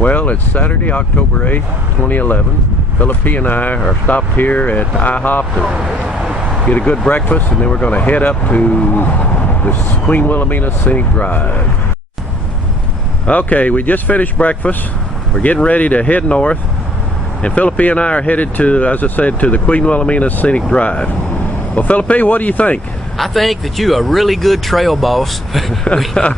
Well, it's Saturday, October 8th, 2011. Phillip and I are stopped here at IHOP to get a good breakfast, and then we're going to head up to this Queen Wilhelmina Scenic Drive. Okay, we just finished breakfast. We're getting ready to head north, and Phillip and I are headed to, as I said, to the Queen Wilhelmina Scenic Drive. Well, Phillip, what do you think? I think that you're a really good trail boss.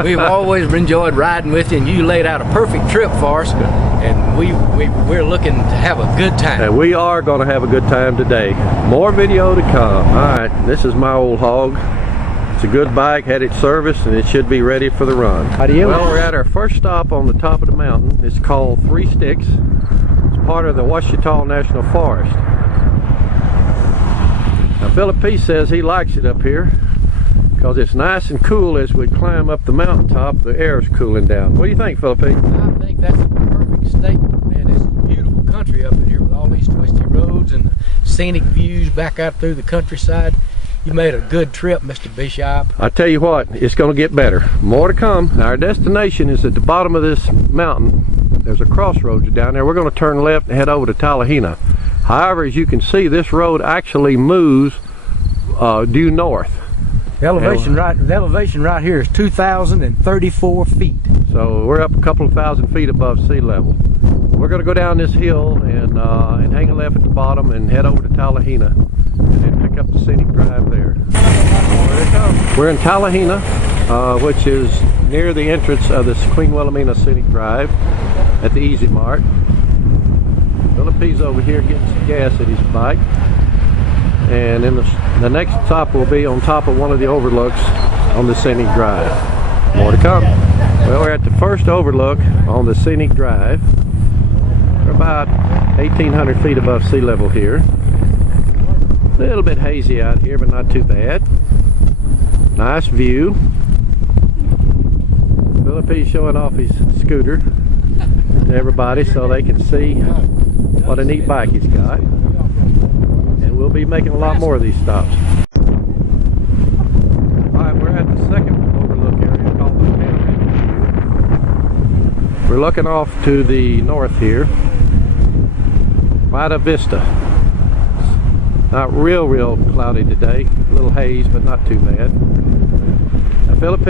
We've always enjoyed riding with you, and you laid out a perfect trip for us, and we're looking to have a good time. And we are going to have a good time today. More video to come. Alright, this is my old hog. It's a good bike, had it serviced, and it should be ready for the run. Well, we're at our first stop on the top of the mountain. It's called Three Sticks. It's part of the Ouachita National Forest. Now, Phillip says he likes it up here because it's nice and cool as we climb up the mountaintop. The air's cooling down. What do you think, Phillip? I think that's a perfect statement, man. It's beautiful country up in here with all these twisty roads and scenic views back out through the countryside. You made a good trip, Mr. Bishop. I tell you what, it's going to get better. More to come. Our destination is at the bottom of this mountain. There's a crossroads down there. We're going to turn left and head over to Talihina. However, as you can see, this road actually moves due north. The elevation right here is 2,034 feet. So we're up a couple of thousand feet above sea level. We're going to go down this hill and hang a left at the bottom and head over to Talihina and then pick up the scenic drive there. We're in Talihina, which is near the entrance of this Queen Wilhelmina Scenic Drive at the Easy Mart. Phillip's over here getting some gas at his bike, and then the next stop will be on top of one of the overlooks on the Scenic Drive. More to come. Well, we're at the first overlook on the Scenic Drive. We're about 1,800 feet above sea level here. A little bit hazy out here, but not too bad. Nice view. Phillip's showing off his scooter to everybody so they can see what a neat bike he's got. And we'll be making a lot more of these stops. Alright, we're at the second overlook area called the Mena. We're looking off to the north here. Quite a vista. It's not real cloudy today. A little haze, but not too bad. Now, Phillip,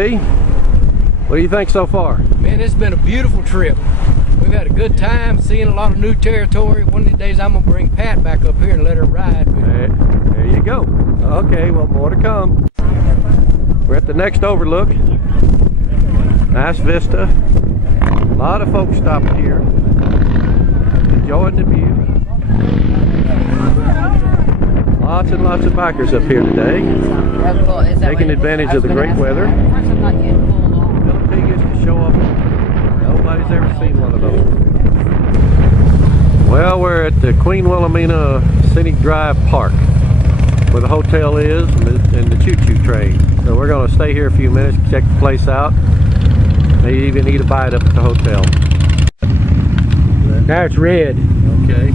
what do you think so far? Man, it's been a beautiful trip. We've had a good time seeing a lot of new territory. One of these days I'm going to bring Pat back up here and let her ride. There you go. Okay, well, more to come. We're at the next overlook. Nice vista. A lot of folks stopped here, enjoying the view. Lots and lots of bikers up here today, taking advantage of the great weather. Phillip gets to show up. Nobody's ever seen one of those. Well, we're at the Queen Wilhelmina Scenic Drive Park, where the hotel is and the choo-choo train. So we're going to stay here a few minutes, check the place out. Maybe even eat a bite up at the hotel. Now it's red. Okay.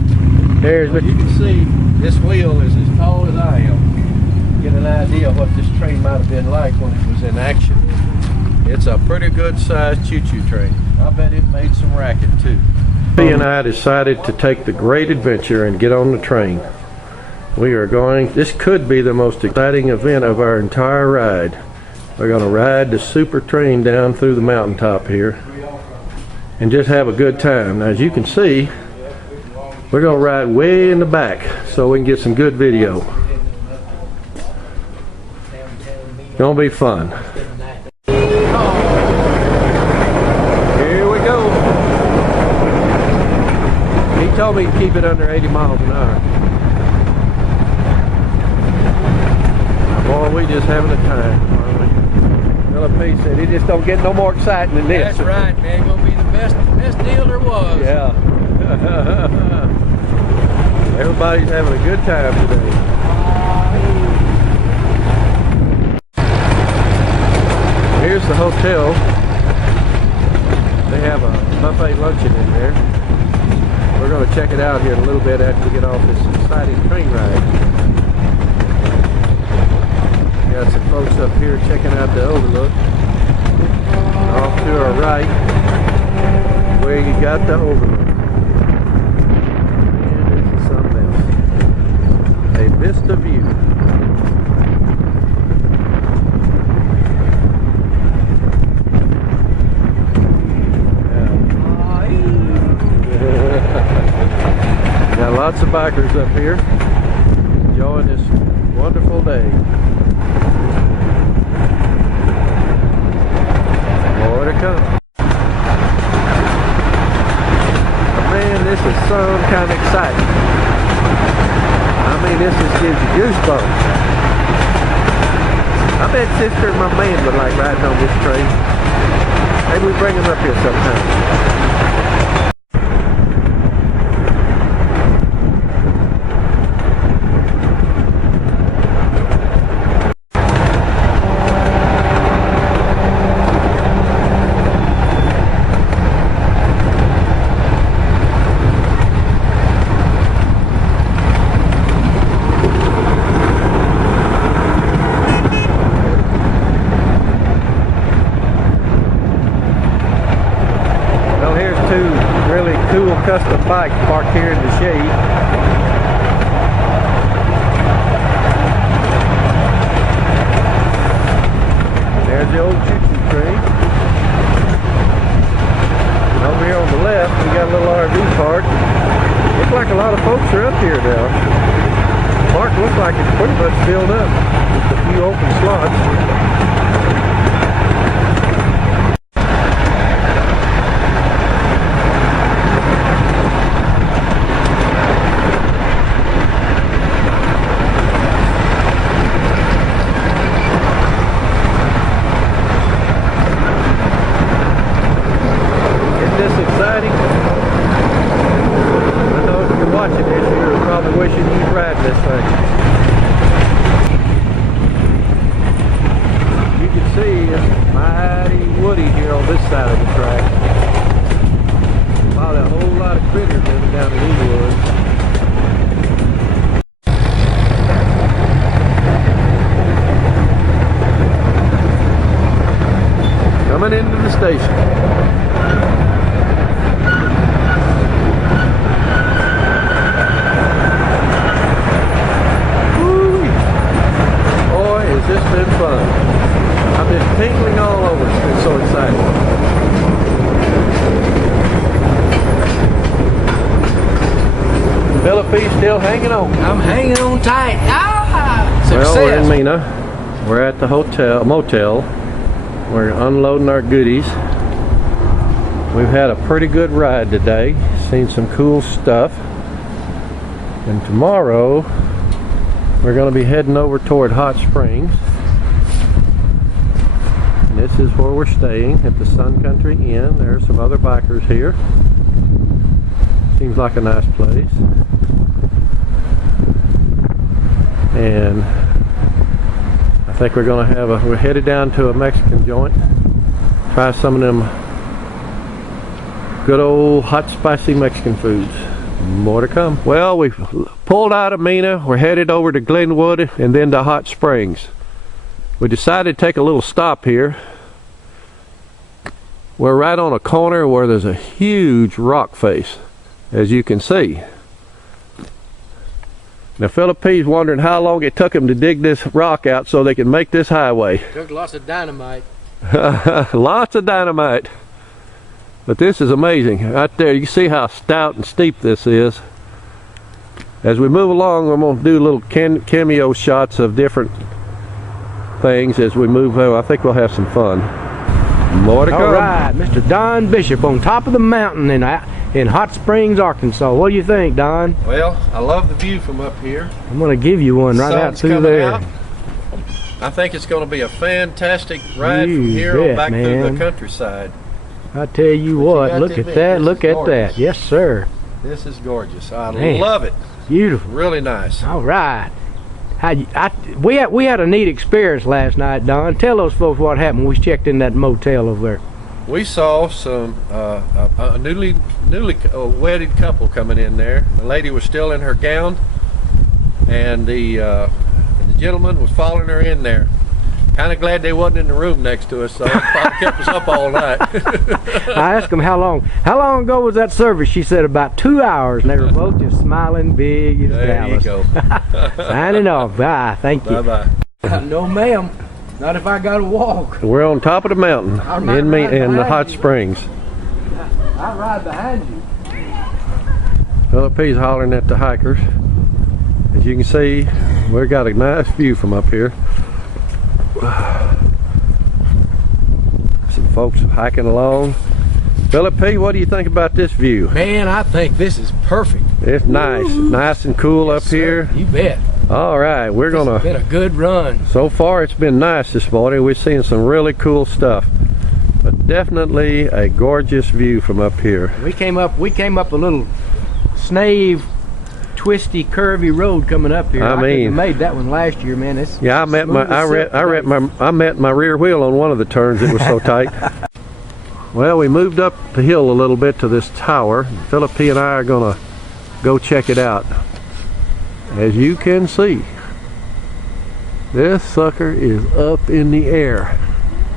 There's what you can see. This wheel is as tall as I am. Get an idea of what this train might have been like when it was in action. It's a pretty good sized choo-choo train. I bet it made some racket too. He and I decided to take the great adventure and get on the train. We are going, this could be the most exciting event of our entire ride. We're going to ride the super train down through the mountaintop here and just have a good time. Now, as you can see, we're going to ride way in the back so we can get some good video. It's going to be fun. Here we go. He told me to keep it under 80 miles an hour. Boy, we just having a time. Phillip said it just don't get no more exciting than this. That's right, man. Gonna be the best deal there was. Yeah. Everybody's having a good time today. Here's the hotel. They have a buffet luncheon in there. We're going to check it out here in a little bit after we get off this exciting train ride. Got some folks up here checking out the overlook. Off to our right, where you got the overlook. And this is something else. A vista view. Got lots of bikers up here enjoying this wonderful day. More to come. But man, this is some kind of exciting. I mean, this just gives you goosebumps. I bet sister and my man would like riding on this train. Maybe we bring them up here sometime. Custom bike parked here in the shade. There's the old choo-choo train. And over here on the left, we got a little RV park. Looks like a lot of folks are up here now. The park looks like it's pretty much filled up. Just a few open slots. Wishing you'd ride this thing. You can see it's mighty woody here on this side of the track. Probably a whole lot of critters living down in these woods. Coming into the station. This has been fun. I've been tingling all over. It's been so exciting. Phillip still hanging on. I'm hanging on tight. Ah! Well, we're in Mena. We're at the motel. We're unloading our goodies. We've had a pretty good ride today. Seen some cool stuff. And tomorrow we're going to be heading over toward Hot Springs. And this is where we're staying, at the Sun Country Inn. There are some other bikers here. Seems like a nice place. And I think we're going to we're headed down to a Mexican joint. Try some of them good old hot spicy Mexican foods. More to come. Well, we've pulled out of Mena. We're headed over to Glenwood and then to Hot Springs. We decided to take a little stop here. We're right on a corner where there's a huge rock face, as you can see. Now Phillip's wondering how long it took them to dig this rock out so they can make this highway. Took lots of dynamite. Lots of dynamite. But this is amazing. Right there, you can see how stout and steep this is. As we move along, we're going to do little cameo shots of different things as we move on. I think we'll have some fun. More to come. All right, Mr. Don Bishop on top of the mountain in Hot Springs, Arkansas. What do you think, Don? Well, I love the view from up here. I'm going to give you one right out through there. Out. I think it's going to be a fantastic ride from here on back through the countryside. I tell you what, look at that, look at that. Yes, sir. This is gorgeous. I love it. Beautiful. Really nice. All right. We had a neat experience last night, Don. Tell those folks what happened when we checked in that motel over there. We saw some a newly wedded couple coming in there. The lady was still in her gown, and the gentleman was following her in there. Kind of glad they wasn't in the room next to us, so it probably kept us up all night. I asked them how long ago was that service? She said about 2 hours, and they were both just smiling big as Dallas. There you go. Signing off. Bye. Thank you. Bye-bye. No, ma'am. Not if I got to walk. We're on top of the mountain in the hot springs. I'll ride behind you. Phillip P's hollering at the hikers. As you can see, we've got a nice view from up here. Some folks hiking along. Phillip P, what do you think about this view? Man, I think this is perfect. It's nice and cool up here. You bet. All right, we're gonna. It's been a good run. So far, it's been nice this morning. We've seen some really cool stuff, but definitely a gorgeous view from up here. We came up a little snave, twisty, curvy road coming up here. I mean, made that one last year, man. It's yeah, I met my rear wheel on one of the turns. It was so tight. Well, we moved up the hill a little bit to this tower. Phillip P and I are gonna go check it out. As you can see, this sucker is up in the air.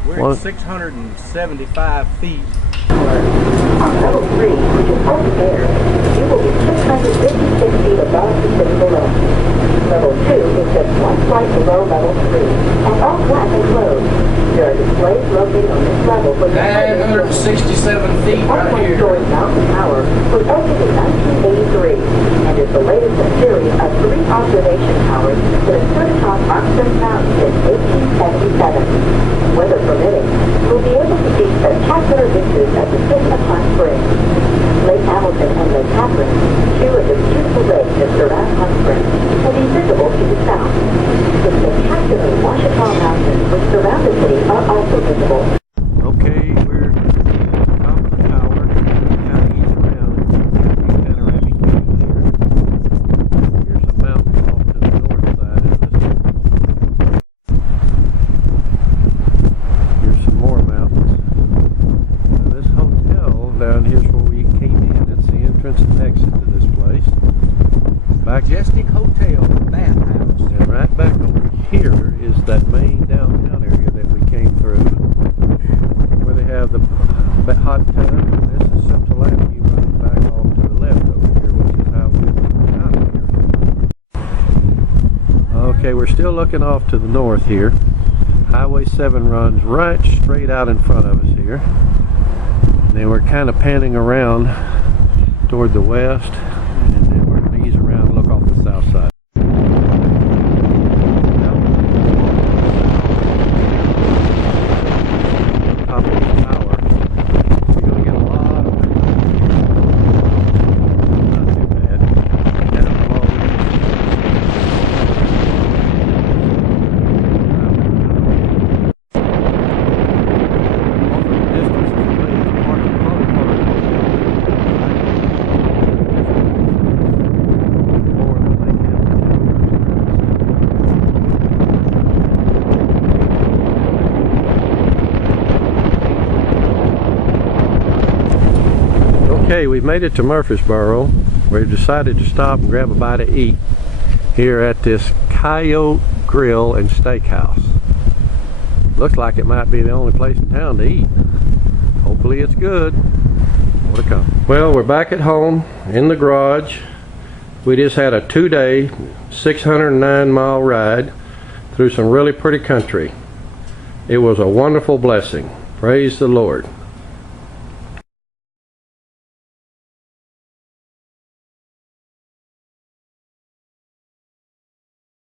We're at 675 feet. On level 3, which is open air, you will be 656 feet above the city below. Level 2 is just one flight below level 3, and all flat and closed. There are displays located on this level for 967 feet right here. One-story mountain tower was opened in 1983, and is the latest in a series of 3 observation towers that have stood atop Oxford Mountain since 1877. Weather permitting, we'll be able to see spectacular vistas at the tip of Hot Springs. Lake Hamilton and Lake Catherine, 2 of the beautiful lakes that surround Hot Springs, will be visible to the south. The spectacular Washita Mountains, which surround the city, are also visible. Okay, we're at the top of the tower, kind of east around and panoramic view here. Here's some mountains off to the north side of us. Here's some more mountains. Now this hotel down here's where we came in. It's the entrance and exit to this place. Majestic Hotel, bathhouse. And right back over here is that main downtown area that we came through, where they have the hot tub. And this is Central Avenue running back off to the left over here, which is how we got here. Okay, we're still looking off to the north here. Highway 7 runs right straight out in front of us here. And then we're kind of panning around toward the west, and then we're going to ease around and look off the south side. Top of the tower, you're going to get a lot of not too bad. Down below, over the distance is the way to Park and Pony Park. Okay, we've made it to Murfreesboro. We've decided to stop and grab a bite to eat here at this Coyote Grill and Steakhouse. Looks like it might be the only place in town to eat. Hopefully it's good. More to come. Well, we're back at home in the garage. We just had a 2-day, 609-mile ride through some really pretty country. It was a wonderful blessing. Praise the Lord.